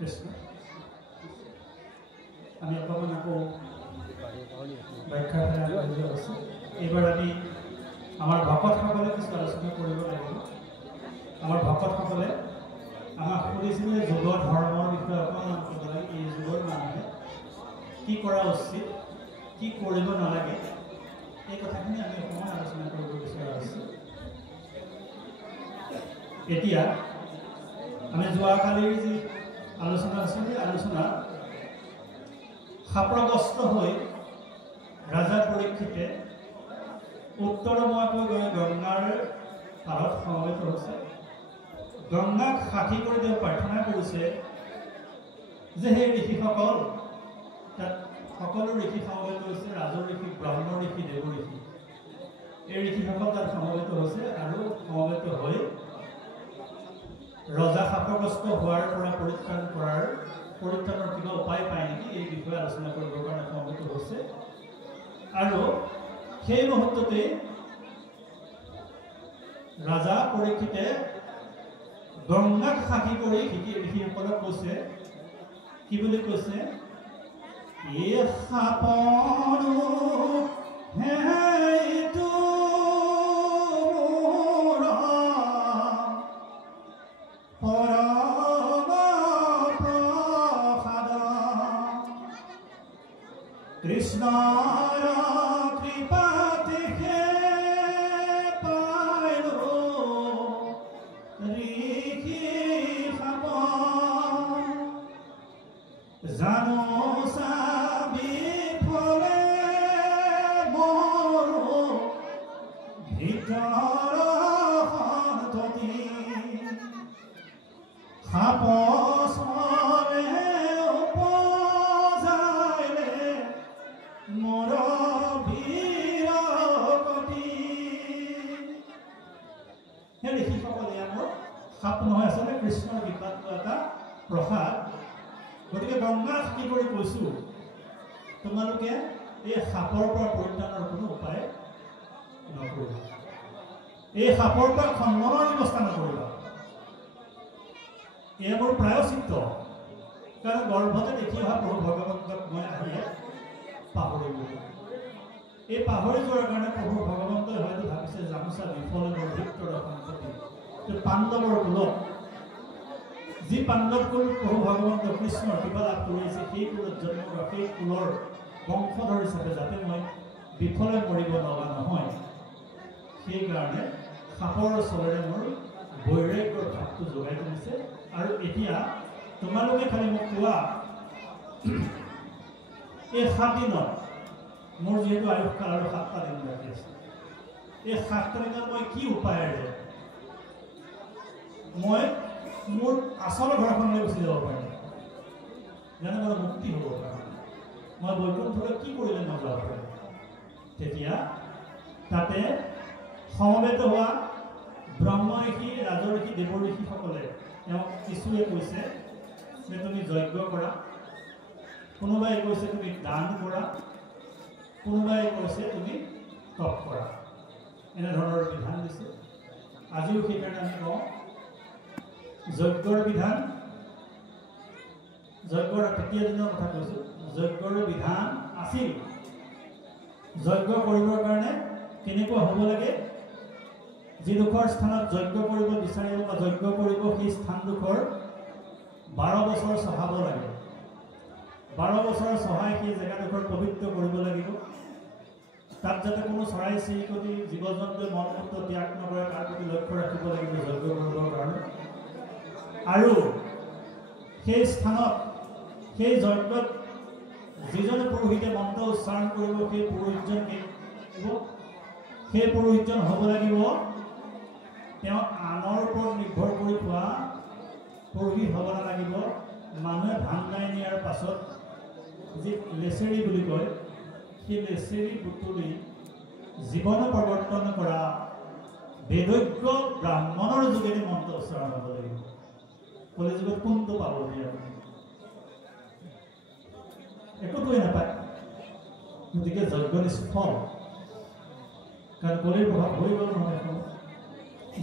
কৃষ্ণ আমি অকণমান আকৌ ব্যাখ্যা আছে এইবাৰ আমি আমাৰ ভকতসকলে কিছু আলোচনা কৰিব লাগিব আমাৰ ভকতসকলে আমাক সুধিছিলে যোগ ধৰ্মৰ বিষয়ে অকণমান ক'ব লাগে এই যুগৰ মানুহে কি কৰা উচিত কি কৰিব নালাগে এই কথাখিনি আমি অকণমান আলোচনা কৰিব বিচৰা হৈছে এতিয়া আমি যোৱাকালিৰ যি আলোচনা আছিল সেই আলোচনা সাপ্ৰগ্ৰস্ত হৈ ৰাজা পৰীক্ষিতে উত্তৰমুৱাকৈ গৈ গংগাৰ পাৰত সমবেত হৈছে গংগাক সাক্ষী কৰি তেওঁ প্ৰাৰ্থনা কৰিছে যে সেই ঋষিসকল তাত সকলো ঋষি সমবেত হৈছে ৰাজৰ ঋষি ব্ৰহ্ম ঋষি দেৱ ঋষি এই ঋষিসকল তাত সমবেত হৈছে আৰু সমবেত হৈ ৰজা সাপগ্ৰস্ত হোৱাৰ পৰা পৰিত্ৰাণৰ কিবা উপায় পায় নেকি এই বিষয়ে আলোচনা কৰিবৰ কাৰণে সমবেত হৈছে আৰু সেই মুহূৰ্ততে ৰাজা পৰীক্ষিতে গংগাক সাক্ষী কৰি ঋষিসকলক কৈছে কি বুলি কৈছে এই সাপনো হেইটো কৃষ্ণৰ কৃপাতে পাইলো ঋষি সাপ জানো চাবি ফলে মোৰ ভিতৰ সন্ততি সাপ সাপ নহয় আচলতে কৃষ্ণৰ কৃপাত এটা প্ৰসাদ গতিকে গংগাক সাক্ষী কৰি কৈছোঁ তোমালোকে এই সাপৰ পৰা পৰিত্ৰাণৰ কোনো উপায় নকৰিবা এই সাপৰ পৰা খণ্ডনৰ ব্যৱস্থা নকৰিবা এয়া মোৰ প্ৰায়শ্চিত্ত কাৰণ গৰ্ভতে দেখি অহা প্ৰভু ভগৱন্তক মই আহিয়ে পাহৰি গ'লোঁ এই পাহৰি যোৱাৰ কাৰণে প্ৰভু ভগৱন্তই হয়তো ভাবিছে জানোচা বিফল গৰ্ভিত্তৰ সম্পত্তি পাণ্ডৱৰ কুলত যি পাণ্ডৱ কুল প্ৰভু ভগৱন্ত কৃষ্ণৰ কৃপা লাভ কৰিছে সেই কুলত জন্ম হোৱা সেই কুলৰ বংশধৰ হিচাপে যাতে মই বিফলে মৰিব লগা নহয় সেইকাৰণে সাপৰ চলেৰে মোৰ বৈৰাগ্যৰ ভাৱটো যোগাই তুলিছে আৰু এতিয়া তোমালোকে খালি মোক কোৱা এই 7 দিনত মোৰ যিহেতু আয়ুসকাল আৰু 7টা দিন বাকী আছে এই 7টা দিনত মই কি উপায়েৰে মই মোৰ আচল ঘৰখনলৈ গুচি যাব পাৰিম যেনে মই মুক্তি হ'ব পাৰিম মই বৈকুণ্ঠলৈ কি কৰিলে মই যাব পাৰিম তেতিয়া তাতে সমবেত হোৱা ব্ৰহ্ম ঋষি ৰাজ ঋষি দেৱ ঋষিসকলে তেওঁক কিছুৱে কৈছে যে তুমি যজ্ঞ কৰা কোনোবাই কৈছে তুমি দান কৰা কোনোবাই কৈছে তুমি তপ কৰা এনেধৰণৰ বিধান দিছে আজিও সেইকাৰণে আমি কওঁ যজ্ঞৰ বিধান যজ্ঞৰ তৃতীয় দিনৰ কথা কৈছোঁ যজ্ঞৰ বিধান আছিল যজ্ঞ কৰিবৰ কাৰণে কেনেকুৱা হ'ব লাগে যিডোখৰ স্থানত যজ্ঞ কৰিব বিচাৰিব বা যজ্ঞ কৰিব সেই স্থানডোখৰ 12 বছৰ চহাব লাগে 12 বছৰ চহাই সেই জেগাডোখৰ পবিত্ৰ কৰিব লাগিব তাত যাতে কোনো চৰাই চিৰিকটি জীৱ জন্তুৱে মল মূত্ৰ ত্যাগ নকৰে তাৰ প্ৰতি লক্ষ্য ৰাখিব লাগিব যজ্ঞ কৰিবৰ কাৰণে আৰু সেই স্থানত সেই যজ্ঞত যিজনে পুৰোহিতে মন্ত্ৰ উচ্চাৰণ কৰিব সেই পুৰোহিতজন হ'ব লাগিব তেওঁ আনৰ ওপৰত নিৰ্ভৰ কৰি খোৱা পুৰোহিত হ'ব নালাগিব মানুহে ধান গাই নিয়াৰ পাছত যি লেচেৰি বুলি কয় সেই লেচেৰি বুটলি জীৱন প্ৰৱৰ্তন কৰা বেদজ্ঞ ব্ৰাহ্মণৰ যোগেদি মন্ত্ৰ উচ্চাৰণ হ'ব লাগিব কলিযুগত কোনটো পাব দিয়ে একোটোৱে নাপায় গতিকে যজ্ঞ নিষ্ফল কাৰণ কলিৰ প্ৰভাৱ হৈ গ'ল নহয়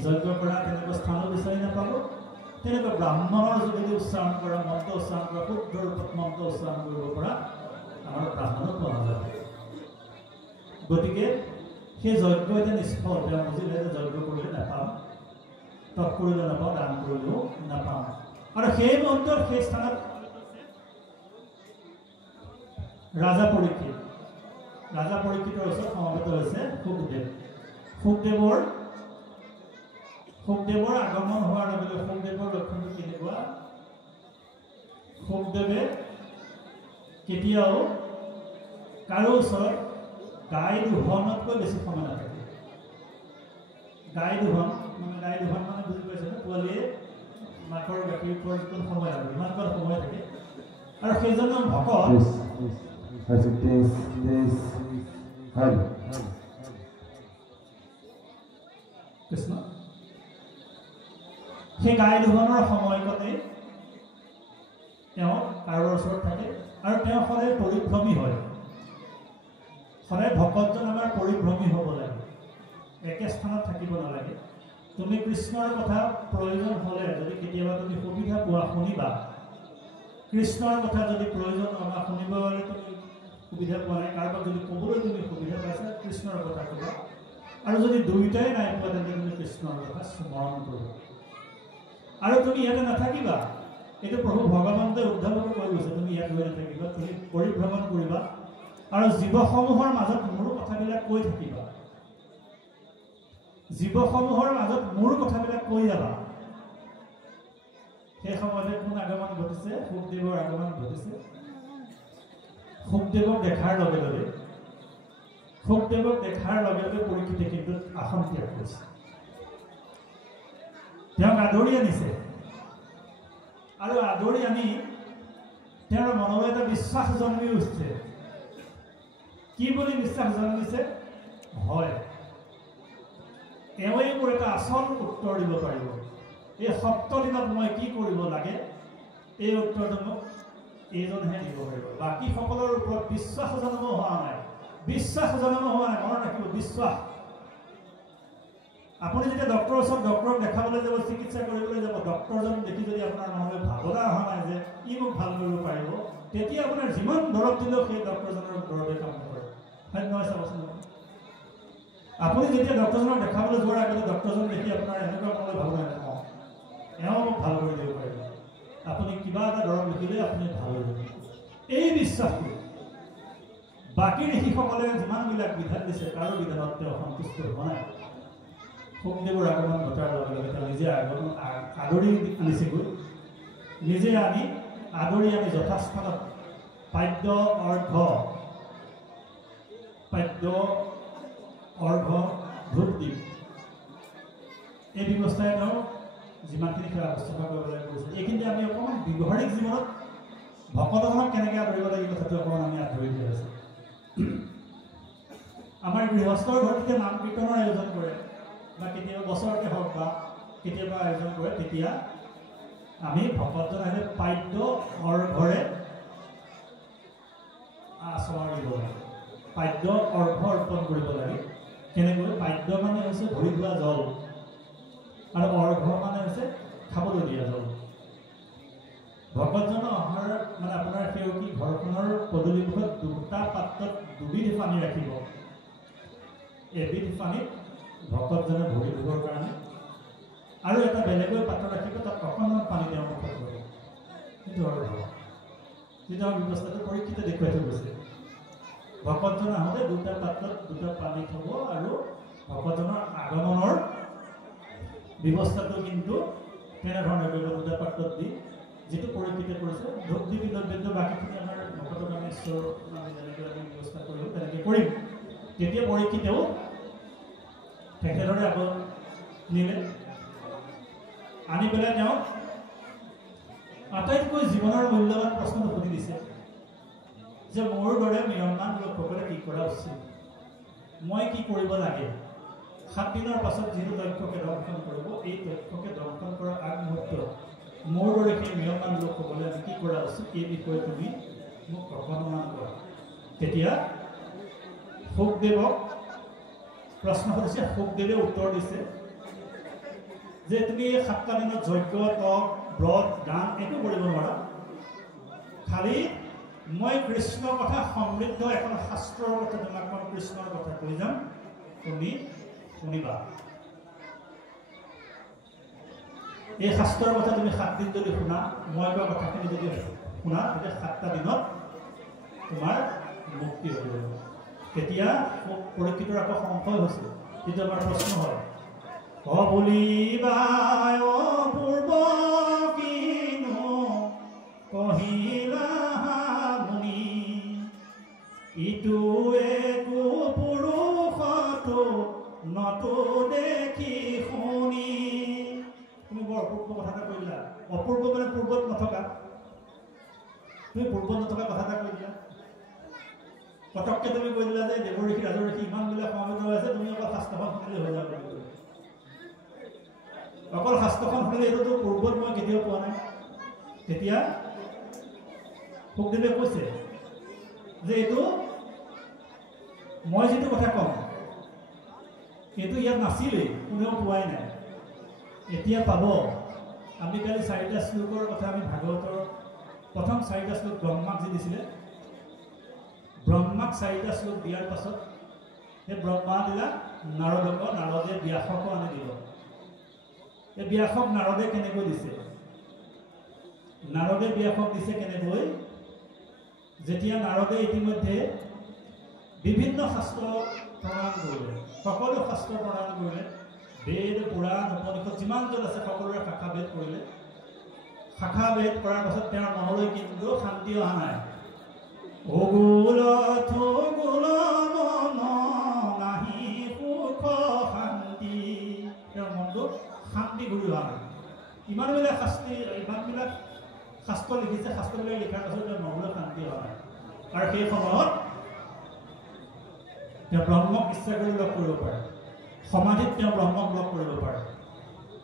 যজ্ঞ কৰা তেনেকুৱা স্থানো বিচাৰি নাপাব তেনেকৈ ব্ৰাহ্মণৰ যোগেদি উচ্চাৰণ কৰা মন্ত্ৰ উচ্চাৰণ কৰা শুদ্ধ ৰূপত মন্ত্ৰ উচ্চাৰণ কৰিব পৰা আমাৰ ব্ৰাহ্মণক পোৱা নাযায়। গতিকে সেই যজ্ঞ এতিয়া নিষ্ফল। তেওঁ বুজিলে যে যজ্ঞ কৰিলে নাপাম, তপ কৰিলে নাপাওঁ, দান কৰিলেও নাপাওঁ। আৰু সেই মুহূৰ্তত সেই স্থানত ৰাজা পৰীক্ষিতৰ ওচৰত সমবেত হৈছে শুকদেৱ। শুকদেৱৰ আগমন হোৱাৰ লগে লগে শুকদেৱৰ লক্ষণটো কেনেকুৱা? শুকদেৱে কেতিয়াও কাৰো ওচৰত গাই দুহনতকৈ বেছি সময় নাথাকে। গাই দুহন মানে বুজি পাইছে নে? পোৱালীয়ে মাকৰ গাখীৰ খোৱাৰ যিটো সময় লাগে ইমানকণ সময় থাকে। আৰু সেইজন ভকত কৃষ্ণ সেই গাই দুহনৰ সময়তে তেওঁ কাৰোবাৰ ওচৰত থাকে। আৰু তেওঁ সদায় পৰিভ্ৰমী হয়। সদায় ভকতজন আমাৰ পৰিভ্ৰমী হ'ব লাগে, একে স্থানত থাকিব নালাগে। তুমি কৃষ্ণৰ কথা প্ৰয়োজন হ'লে যদি কেতিয়াবা তুমি সুবিধা পোৱা শুনিবা। কৃষ্ণৰ কথা যদি প্ৰয়োজন আমাৰ শুনিব হ'লে তুমি সুবিধা পোৱা নাই, কাৰোবাক যদি ক'বলৈ তুমি সুবিধা পাইছা কৃষ্ণৰ কথা ক'বা। আৰু যদি দুয়োটাই নাই পোৱা তেন্তে তুমি কৃষ্ণৰ কথা স্মৰণ কৰিবা। আৰু তুমি ইয়াতে নাথাকিবা। এইটো প্ৰভু ভগৱন্তই উদ্ধৱকে কৈ গৈছে, তুমি ইয়াত হৈ নাথাকিবা, তুমি পৰিভ্ৰমণ কৰিবা আৰু জীৱসমূহৰ মাজত মোৰ কথাবিলাক কৈ থাকিবা। জীৱসমূহৰ মাজত মোৰ কথাবিলাক কৈ যাবা। সেই সময়তে কোন আগমন ঘটিছে? শুকদেৱৰ আগমন ঘটিছে। শুকদেৱক দেখাৰ লগে লগে পৰীক্ষিতে কিন্তু আসন ত্যাগ কৰিছে। তেওঁক আদৰি আনিছে আৰু আদৰি আনি তেওঁৰ মনলৈ এটা বিশ্বাস জন্মি উঠিছে। কি বুলি বিশ্বাস জন্মিছে? হয়, এওঁই মোৰ এটা আচল উত্তৰ দিব পাৰিব। এই 7 দিনত মই কি কৰিব লাগে এই উত্তৰটো মোক এইজনহে দিব পাৰিব। বাকী সকলৰ ওপৰত বিশ্বাস জন্ম হোৱা নাই। মনত ৰাখিব, বিশ্বাস। আপুনি যেতিয়া ডক্টৰৰ ওচৰত ডক্টৰক দেখাবলৈ যাব, চিকিৎসা কৰিবলৈ যাব, ডক্টৰজন দেখি যদি আপোনাৰ মনলৈ ভাৱনা অহা নাই যে ই মোক ভাল কৰিব পাৰিব, তেতিয়া আপোনাৰ যিমান দৰৱ দিলেও সেই ডক্টৰজনৰ দৰৱে কাম নকৰে। হয় নহয়? চাবচোন, আপুনি যেতিয়া ডক্টৰজনক দেখাবলৈ যোৱাৰ আগতে ডক্টৰজন দেখি আপোনাৰ এনেকুৱা মনলৈ ভাৱনা নহয় এওঁ মোক ভাল কৰি দিব পাৰিব, আপুনি কিবা এটা দৰৱ লিখিলে আপুনি ভাল হৈ যাব। এই বিশ্বাসটো বাকী ঋষিসকলে যিমানবিলাক বিধান দিছে কাৰো বিধানত তেওঁ সন্তুষ্ট হোৱা নাই। শুকদেৱৰ আগমন ঘটাৰ লগে লগে তেওঁ নিজে আদৰি আনিছেগৈ। নিজে আদৰি আনি যথাস্থানত পাদ্য অৰ্ঘ ধূপ দি এই ব্যৱস্থাই তেওঁ যিমানখিনি সেৱা শুশ্ৰূষা কৰিবলৈ কৰিছে। এইখিনিতে আমি অকণমান ব্যৱহাৰিক জীৱনত ভকতজনক কেনেকৈ আদৰিব লাগে কথাটো অকণমান আমি আদৰি দিয়া আছে। আমাৰ গৃহস্থৰ ঘৰত যেতিয়া নাম কীৰ্তনৰ আয়োজন কৰে বা কেতিয়াবা বছৰতে হওক বা কেতিয়াবা আয়োজন কৰে, তেতিয়া আমি ভকতজন আহিলে পাদ্য অৰ্ঘৰে আচৰণ দিব লাগে, পাদ্য অৰ্ঘ অৰ্পণ কৰিব লাগে। কেনেকৈ? পাদ্য মানে হৈছে ভৰি ধোৱা জল আৰু অৰ্ঘ মানে হৈছে খাবলৈ দিয়া জল। ভকতজনৰ অহাৰ মানে আপোনাৰ সেউকী ঘৰখনৰ পদূলিমুখত 2টা পাত্ৰত 2বিধ পানী ৰাখিব। এবিধ পানীত ভকতজনে ভৰি ধুবৰ কাৰণে আৰু এটা বেলেগকৈ পাত্ৰ ৰাখিব, তাত অকণমান পানী তেওঁ মুখত ধৰিব। সেইটো অৰ্ঘ। যিটো ব্যৱস্থাটো পৰীক্ষিতে দেখুৱাই থৈ গৈছে। ভকতজন আহোঁতে 2টা পাত্ৰত 2টা পানী থ'ব আৰু ভকতজনৰ আগমনৰ ব্যৱস্থাটো কিন্তু তেনেধৰণে কৰিব। 2টা পাত্ৰত দি যিটো পৰীক্ষিতে কৰিছে, ধূপ দি নৈবেদ্য বাকীখিনি আমাৰ ভকতৰ কাৰণে ঈশ্বৰ আমি যেনেকৈ আমি ব্যৱস্থা কৰিব তেনেকৈ কৰিম। তেতিয়া পৰীক্ষিতেও তেখেতৰে আগত নিলে, আনি পেলাই তেওঁক আটাইতকৈ জীৱনৰ মূল্যৱান প্ৰশ্নটো সুধি দিছে যে মোৰ দৰে নিয়মমান লোকসকলে কি কৰা উচিত, মই কি কৰিব লাগে। 7 দিনৰ পাছত যিটো তথ্যকে দৰ্শন কৰিব, এই তথ্যকে দৰ্শন কৰাৰ আগমুহূৰ্তত মোৰ দৰে সেই নিয়মমান লোকসকলে আমি কি কৰা উচিত এই বিষয়ে তুমি মোক অকণমান কৰা। তেতিয়া শুকদেৱক প্ৰশ্ন সুধিছে। শুকদেৱে উত্তৰ দিছে যে তুমি এই 7টা দিনত যজ্ঞ, তপ, ব্ৰত দান একো কৰিব নোৱাৰা খালি মই কৃষ্ণৰ কথা সমৃদ্ধ এখন শাস্ত্ৰৰ কথা তোমাক মই কৃষ্ণৰ কথা কৈ যাম তুমি শুনিবা এই শাস্ত্ৰৰ কথা তুমি 7 দিন যদি শুনা মই কোৱা কথাখিনি যদি শুনা তেতিয়া 7টা দিনত তোমাৰ মুক্তি হৈ যাব তেতিয়া পৰীক্ষিতৰ আকৌ সংশয় হৈছে তেতিয়া আমাৰ প্ৰশ্ন হয় অবুলিবায় পূৰ্ব কিনো কহিলা মুনি ইটো একো পুৰুষতো নতো দেখি শুনি তুমি বৰ অপূৰ্ব কথা এটা কৈলা অপূৰ্ব মানে পূৰ্বত নথকা তুমি পূৰ্বত নথকা কথা এটা কৈলা পটককে তুমি কৈ দিলা যে দেৱৰ ঋষি ৰাজৰ ঋষি ইমানবিলাক সমাবেত হৈ আছে তুমি অকল শাস্ত্ৰখন শুনিলে হৈ যাব অকল শাস্ত্ৰখন শুনিলে এইটোতো পূৰ্বত মই কেতিয়াও পোৱা নাই তেতিয়া সুখদেৱে কৈছে যে এইটো মই যিটো কথা কম এইটো ইয়াত নাছিলেই কোনেও পোৱাই নাই এতিয়া পাব আমি কালি 4টা শ্লোকৰ কথা আমি ভাগৱতৰ প্ৰথম 4টা শ্লোক ব্ৰহ্মাক যি দিছিলে ব্ৰহ্মাক 4টা শ্লোক দিয়াৰ পাছত সেই ব্ৰহ্মা দিলা নাৰদক নাৰদে ব্যাসক আনি দিল এই ব্যাসক নাৰদে কেনেকৈ দিছে নাৰদে ব্যাসক দিছে কেনেকৈ যেতিয়া নাৰদে ইতিমধ্যে বিভিন্ন শাস্ত্ৰ প্ৰণয়ন কৰিলে সকলো শাস্ত্ৰ প্ৰণয়ন কৰিলে বেদ পুৰাণ উপনিষদ যিমান য'ত আছে সকলোৰে শাখা ভেদ কৰিলে শাখা ভেদ কৰাৰ পাছত তেওঁৰ মনলৈ কিন্তু শান্তি অহা নাই অগুল থগুল মন নাহি সুখ শান্তি তেওঁৰ মনটো শান্তি ঘূৰি অহা নাই ইমানবিলাক শাস্ত্ৰ লিখিছে শাস্ত্ৰবিলাক লিখাৰ পাছত তেওঁৰ মনলৈ শান্তি অহা নাই আৰু সেই সময়ত তেওঁ ব্ৰহ্মক ইচ্ছা কৰি লগ কৰিব পাৰে সমাধিত তেওঁ ব্ৰহ্মক লগ কৰিব পাৰে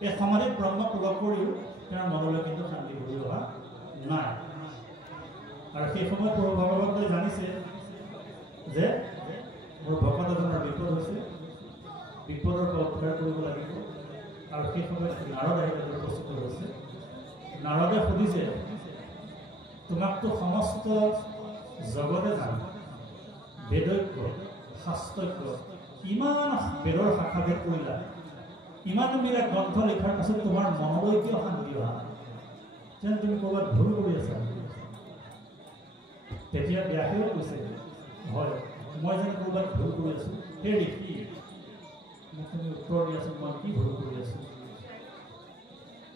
এই সমাধিত ব্ৰহ্মক লগ কৰিও তেওঁৰ মনলৈ কিন্তু শান্তি ঘূৰি অহা নাই আৰু সেই সময়ত প্ৰভু ভগৱন্তই জানিছে যে মোৰ ভকত এজনৰ বিপদ হৈছে বিপদৰ পৰা উদ্ধাৰ কৰিব লাগিব আৰু সেই সময়ত নাৰদ আহি প্ৰস্তুত হৈছে নাৰদে সুধিছে তোমাকতো সমস্ত জগতে জানে বেদজ্ঞ শাস্ত্ৰজ্ঞ ইমান বেদৰ শাখা ভেদ কৰিলা ইমানবিলাক গ্ৰন্থ লিখাৰ পাছত তোমাৰ মনলৈ কিয় শান্তি অহা যেন তুমি ক'ৰবাত ভুল কৰি আছা তেতিয়া ব্যাসেও কৈছে হয় মই যেন ক'ৰবাত ভুল কৰি আছোঁ সেই দেখি মোক তুমি উত্তৰ দি আছোঁ মই কি ভুল কৰি আছোঁ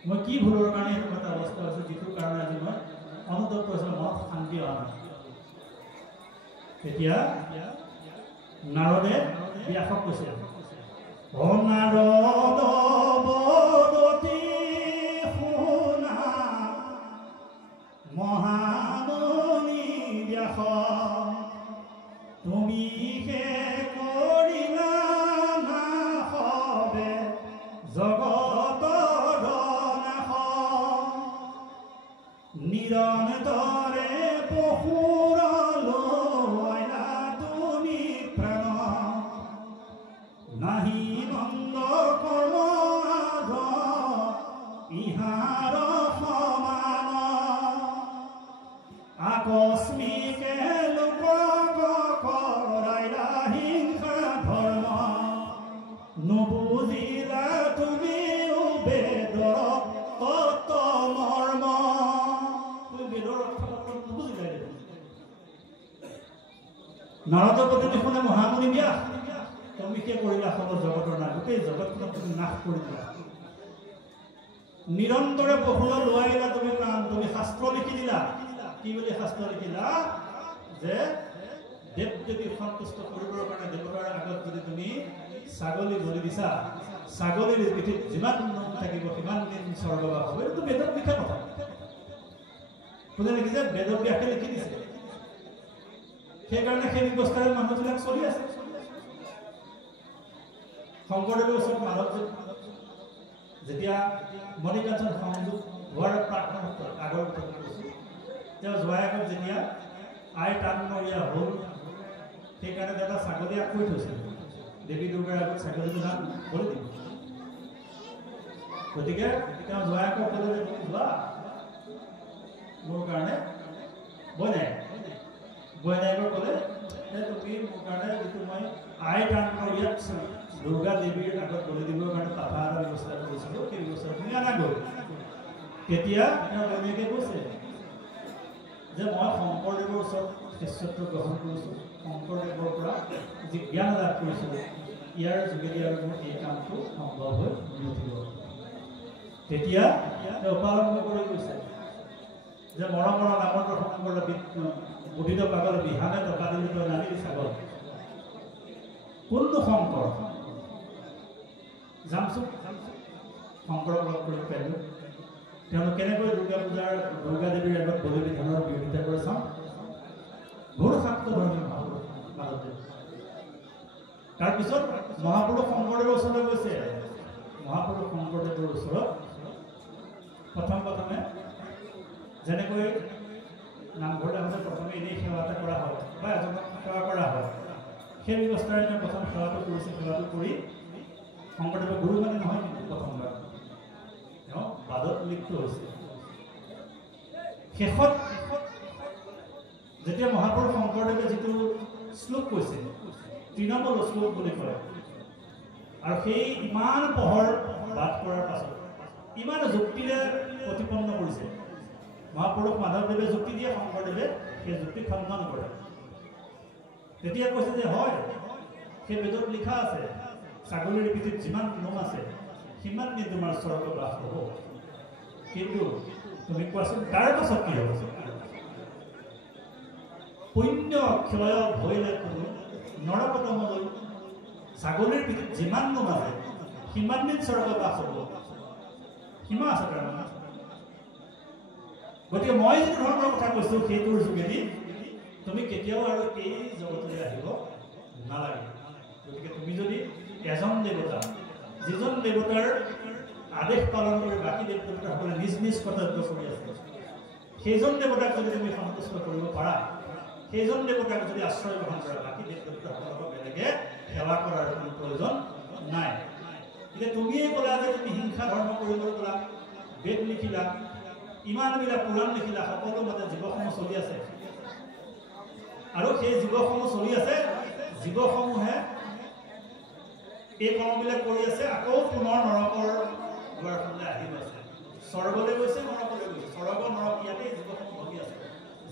মই কি ভুলৰ কাৰণে এনেকুৱা এটা অৱস্থা আছে যিটোৰ কাৰণে আজি মই অনুতপ্ত হৈছোঁ মনত শান্তি অহা নাই তেতিয়া নাৰদে ব্যাসক কৈছে অ নাৰদ বদতি শুনা মহামণি ব্যাস তুমি হে কৰিলা না হবে জগতৰ নাশ নিৰন্তৰে পশুৰ লয়লা তুমি প্ৰাণ নাহি মন্দ কৰ্ম আধ ইহাৰ সমান আকস্মিকে লোকক কৰাইলা হিংসা ধৰ্ম নুবুজিলা তুমি বেদৰ তত্ত্ব মৰ্ম তুমি বেদৰ অৰ্থ নুবুজিলা নাৰদৰ পদ্ধতি শুনে মহামুনি ব্যাস তুমি কি কৰিলা সকলো জগতৰ নাশ গোটেই জগতখনক তুমি নাশ কৰি দিলা নিৰন্তৰে পশুৰ লোৱাইলা তুমি প্ৰাণ তুমি শাস্ত্ৰ লিখি দিলা কি বুলি শাস্ত্ৰ লিখিলা যে দেৱ দেৱীক সন্তুষ্ট কৰিবৰ কাৰণে দেৱতাৰ আগত যদি তুমি ছাগলী বলি দিছা ছাগলীৰ পিঠিত যিমান নোম থাকিব সিমান দিন স্বৰ্গবাস হ'ব এইটো বেদত লিখা কথা কোনে লিখিছে বেদত ব্যাসে লিখি দিছে সেইকাৰণে সেই ব্যৱস্থাৰে মানুহবিলাক চলি আছে শংকৰদেৱৰ ওচৰত মাধৱ যেতিয়া মণিকাঞ্চন সংযোগ হোৱাৰ প্ৰাৰ্থনা আগৰ কথা কৈছোঁ তেওঁ জোৱায়েকক যেতিয়া আই টানমৰীয়া হ'ল সেইকাৰণে এটা ছাগলী কৈ থৈছিল দেৱী দুৰ্গাৰ আগত ছাগলীটো নাম বলি দিব গতিকে তেওঁ জয়াকক ক'লে যে তুমি যোৱা মোৰ কাৰণে বৈনায়কক ক'লে যে তুমি মোৰ কাৰণে যিটো মই আই কাণ্ডৰ ইয়াত দুৰ্গা দেৱীৰ আগত বলি দিবৰ কাৰণে পাঠা এটা ব্যৱস্থা কৰিছিলোঁ সেই ব্যৱস্থা তুমি আনা গ'ল। তেতিয়া তেওঁ বৈনায়কে কৈছে যে মই শংকৰদেৱৰ ওচৰত শিষ্যত্ব গ্ৰহণ কৰিছোঁ, শংকৰদেৱৰ পৰা যি জ্ঞান লাভ কৰিছিলোঁ ইয়াৰ যোগেদি আৰু মোৰ এই কামটো সম্ভৱ হৈ নুঠিব। তেতিয়া তেওঁ উপালম্ব কৰি কৈছে যে মৰমৰ নামত শংকৰ বুদ্ধিত পাগল বিহানে টকা দিলে তই নাদিলি ছাগল। কোনটো শংকৰ? যামচোন শংকৰক লগ কৰি পাৰিলোঁ। তেওঁলোক কেনেকৈ দুৰ্গা পূজাৰ দুৰ্গা দেৱীৰ আগত বলি বিধানৰ বিৰোধিতা কৰে চাওঁ। ঘোৰ শাক্ত ধৰ্মী মাজতে তাৰপিছত মহাপুৰুষ শংকৰদেৱৰ ওচৰলৈ গৈছে। মহাপুৰুষ শংকৰদেৱৰ ওচৰত প্ৰথমে যেনেকৈ নামঘৰলৈ আহোঁতে প্ৰথমে এনেই সেৱা এটা কৰা হয় বা এজনক সেৱা কৰা হয়, সেই ব্যৱস্থাৰে তেওঁ প্ৰথম সেৱাটো কৰিছে। সেৱাটো কৰি শংকৰদেৱৰ গুৰু মানে নহয়, কিন্তু প্ৰথমবাৰ তেওঁ বাদত লিপ্ত হৈছে। শেষত যেতিয়া মহাপুৰুষ শংকৰদেৱে যিটো শ্লোক কৈছে, তৃণমূল শ্লোক বুলি কয়, আৰু সেই ইমান পহৰ বাদ কৰাৰ পাছত ইমান যুক্তিৰে প্ৰতিপন্ন কৰিছে। মহাপুৰুষ মাধৱদেৱে যুক্তি দিয়ে, শংকৰদেৱে সেই যুক্তি খণ্ডন কৰে। তেতিয়া কৈছে যে হয়, সেই বেদত লিখা আছে ছাগলীৰ পিঠিত যিমান নোম আছে সিমানখিনি তোমাৰ স্বৰ্গবাস হ'ব। কিন্তু তুমি কোৱাচোন তাৰ পাছত কি হ'ব? পুণ্য ক্ষয় ভৈলে কোনো নৰকতমলৈ ছাগলীৰ পিঠিত যিমান নোম আছে সিমানদিন স্বৰ্গবাস হ'ব। সীমা আছে তাৰমানে। গতিকে মই যিটো ধৰ্মৰ কথা কৈছোঁ সেইটোৰ যোগেদি তুমি কেতিয়াও আৰু এই জগতলৈ আহিব নালাগে। গতিকে তুমি যদি এজন দেৱতা, যিজন দেৱতাৰ আদেশ পালন কৰি বাকী দেৱতাসকলে নিজ নিজ কৰ্তব্য কৰি আছে, সেইজন দেৱতাক যদি তুমি সন্তুষ্ট কৰিব পাৰা, সেইজন দেৱতাক যদি আশ্ৰয় গ্ৰহণ কৰা, বাকী দেৱতাসকলক বেলেগে সেৱা কৰাৰ কোনো প্ৰয়োজন নাই। এতিয়া তুমিয়ে ক'লা যে তুমি হিংসা ধৰ্ম কৰিবলৈ ক'লা, বেদ লিখিলা, ইমানবিলাক পুৰাণ লিখিলা, সকলো মতে জীৱসমূহ চলি আছে। আৰু সেই জীৱসমূহ চলি আছে, জীৱসমূহে এই কৰ্মবিলাক কৰি আছে, আকৌ পুনৰ নৰকৰ দুৱাৰখনলৈ আহি আছে। স্বৰ্গলৈ গৈছে, নৰকলৈ গৈছে, স্বৰ্গ নৰক ইয়াতেই জীৱসমূহ ভগি আছে।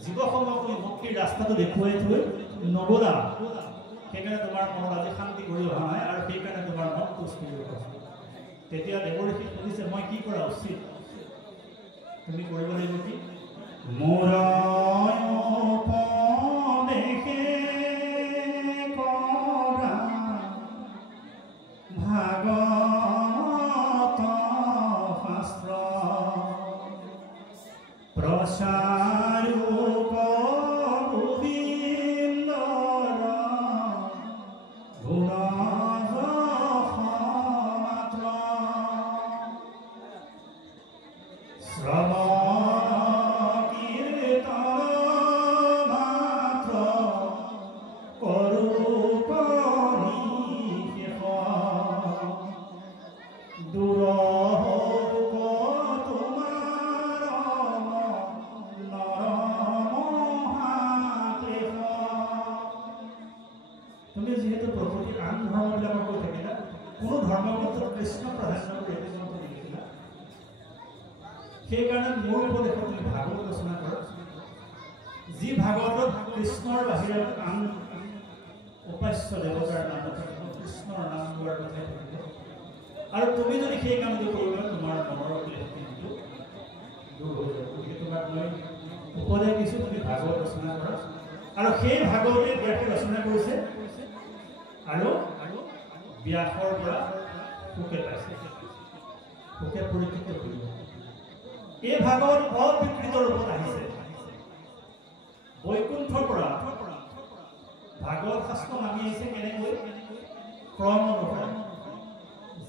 জীৱসমূহক তুমি মুক্তিৰ ৰাস্তাটো দেখুৱাই থৈ নগ'লা, সেইকাৰণে তোমাৰ মনত আজি শান্তি কৰি অহা নাই, আৰু সেইকাৰণে তোমাৰ মন তুষ্ট কৰি অহা। তেতিয়া দেৱঋষি সুধিছে মই কি কৰা উচিত? তুমি কৰিব লাগিব কি? মোৰ উপদেশে কৰা ভাগৱত শাস্ত্ৰ প্ৰচাৰূপ গোবিন্দৰ গুণ সেইকাৰণে মোৰ উপদেশত তুমি ভাগৱত ৰচনা কৰা, যি ভাগৱতত কৃষ্ণৰ বাহিৰে আন উপাস্য দেৱতাৰ নাম থাকিব, কৃষ্ণৰ নাম লোৱাৰ কথাই থাকিব। আৰু তুমি যদি সেই কামটো কৰিবা, তোমাৰ মনৰ ক্লেশ কিন্তু দূৰ হৈ যাব। গতিকে তোমাক মই উপদেশ দিছোঁ, তুমি ভাগৱত ৰচনা কৰা। আৰু সেই ভাগৱতে ব্যাসে ৰচনা কৰিছে, আৰু ব্যাসৰ পৰা সুকে পাইছে, সুকে পৰীক্ষিত কৰিব। এই ভাগৱত অবিকৃত ৰূপত আহিছে বৈকুণ্ঠৰ পৰা। ভাগৱত শাস্ত্ৰ নামি আহিছে কেনেকৈ? ক্ৰম অনুসাৰে।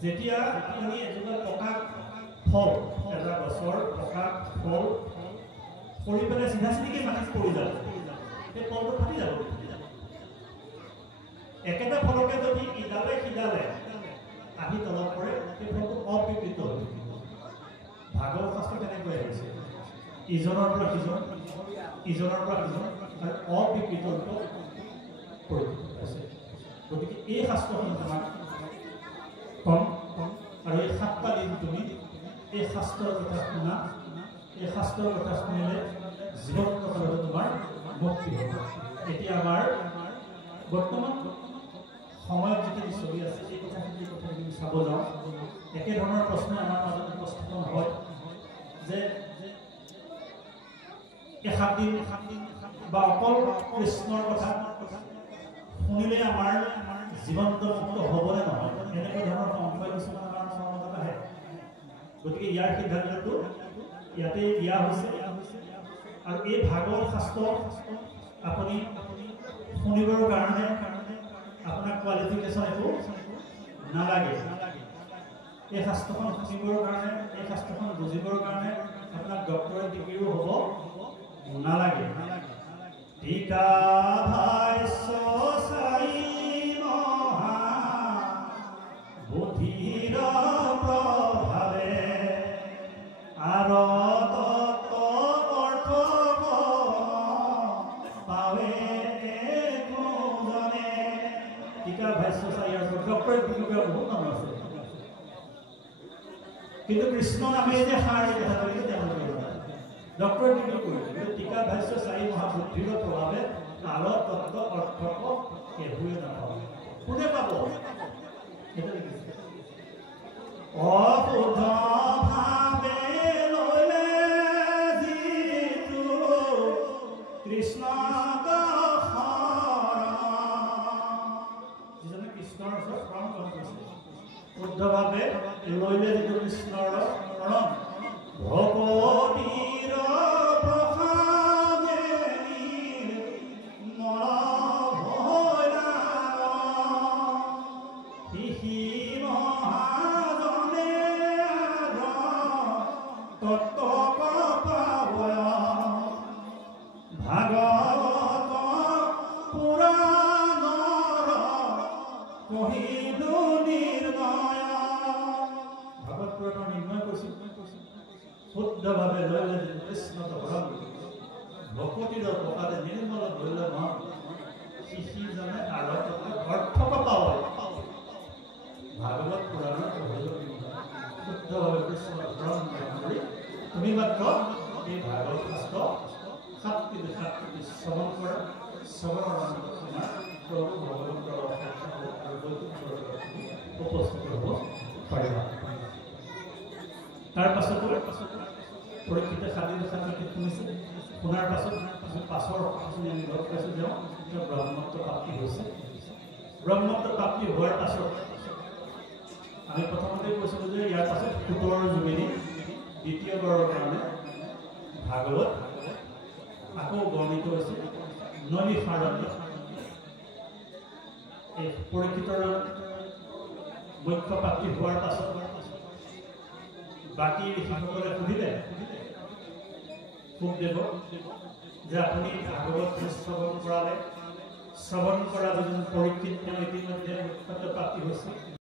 যেতিয়া আপুনি এজোপা পকা ফল, এটা গছৰ পকা ফল পৰি পেলাই চিধা চিধিকৈ মাটিত পৰি যাব, সেই ফলটো ফাটি যাব। একেটা ফলকে যদি ইডালে সিডালে আহি তলত পৰে, সেই ফলটো অবিকৃত হৈ থাকিব। ভাগৱত শাস্ত্ৰ কেনেকৈ আহিছে ইজনৰ পৰা সিজন ইজনৰ পৰা সিজন আৰু অবিকৃত ৰূপত পৰিৱৰ্তিত হৈছে গতিকে এই শাস্ত্ৰখন তোমাক কম আৰু এই 7টা দিন তুমি এই শাস্ত্ৰৰ কথা শুনা এই শাস্ত্ৰৰ কথা শুনিলে জীৱনকালত তোমাৰ মুক্তি হ'ব এতিয়া আমাৰ বৰ্তমান সময়ত যিখিনি চলি আছে এই কথাখিনি চাব যাওঁ একেধৰণৰ প্ৰশ্ন আমাৰ মাজত উপস্থাপন হয় যে এই 7 দিন বা অকল কৃষ্ণৰ কথা শুনিলে আমাৰ জীৱন্ত মুক্ত হ'বনে নহয় এনেকুৱা ধৰণৰ সংশয় কিছুমান আমাৰ মনত আহে গতিকে ইয়াৰ সিদ্ধান্তটো ইয়াতে দিয়া হৈছে আৰু এই ভাগৱত শাস্ত্ৰ আপুনি শুনিবৰ কাৰণে আপোনাৰ কোৱালিফিকেশ্যন একো নালাগে এই শাস্ত্ৰখন শুনিবৰ কাৰণে এই শাস্ত্ৰখন বুজিবৰ কাৰণে আপোনাৰ ডক্টৰেট ডিগ্ৰীও হ'ব নালাগে টিকা ভাষ্য চাই মহা বুদ্ধিৰ প্ৰভাৱে আৰু তত্ত্ব অৰ্থ পাৱে একোজনে টিকা ভাষ্য চাই আৰু ডক্টৰেট ডিগ্ৰী বহুত নাম আছে কিন্তু কৃষ্ণ নামে যে সাৰ এই কথা কৈছে তেওঁলোকে ডক্টৰেট ডিগ্ৰী কৰিছে টিকা ভাষ্য চাই মহাবুদ্ধিৰ প্ৰভাৱে আৰু তত্ত্ব অৰ্থ কেহুৱে নাপাব কোনে পাব সেইটো লিখিছে অশুদ্ধ ভাৱে ললে যিটো কৃষ্ণ যিজনে কৃষ্ণৰ ওচৰত প্ৰণাম কৰিছে শুদ্ধভাৱে ললে যিটো কৃষ্ণৰ প্ৰণাম ভকতিৰ প্ৰসাদে মন ভৈলা শিশি মহাজনে তত্ত্ব পাবয় ভাগৱত পুৰাণৰ কহিলো নিৰ্ণয় ভাগৱত পুৰাণৰ নিৰ্ণয় কৰিছিল শুদ্ধভাৱে ললে কৃষ্ণ ভকতিৰ প্ৰসাদে নিৰ্মল ধৰিলে মন শিশিজনে আৰু অৰ্থ পাব ভাগৱত পুৰাণৰ শুদ্ধভাৱে কৃষ্ণ গ্ৰহণ কৰি তুমি মাত্ৰ এই ভাগৱত শাস্ত্ৰ 7টি শ্ৰৱণ কৰা শ্ৰৱণৰ অন্তত তোমাৰ প্ৰভু ভগৱন্তৰ উপস্থিত হ'ব পাৰিবা তাৰ পাছতো পৰীক্ষিতে শাৰীৰিক শাস্ত্ৰটি শুনিছে শুনাৰ পাছৰ কথাখিনি আমি লগ পাইছোঁ যে ব্ৰহ্মত্ব প্ৰাপ্তি হৈছে ব্ৰহ্মত্ব প্ৰাপ্তি হোৱাৰ পাছত আমি প্ৰথমতে কৈছিলোঁ যে ইয়াৰ পাছত 17 যোগেদি দ্বিতীয়বাৰৰ কাৰণে ভাগৱত আকৌ বৰ্ণিত হৈছে নৈমিষাৰণ্য এই পৰীক্ষিতৰ মুখ্য প্ৰাপ্তি হোৱাৰ পাছত বাকী ঋষিসকলে সুধিলে শুকদেৱক যে আপুনি ভাগৱত শ্ৰৱণ কৰালে শ্ৰৱণ কৰা যিজন পৰীক্ষিত তেওঁ ইতিমধ্যে মুখ্যত্ব প্ৰাপ্তি হৈছে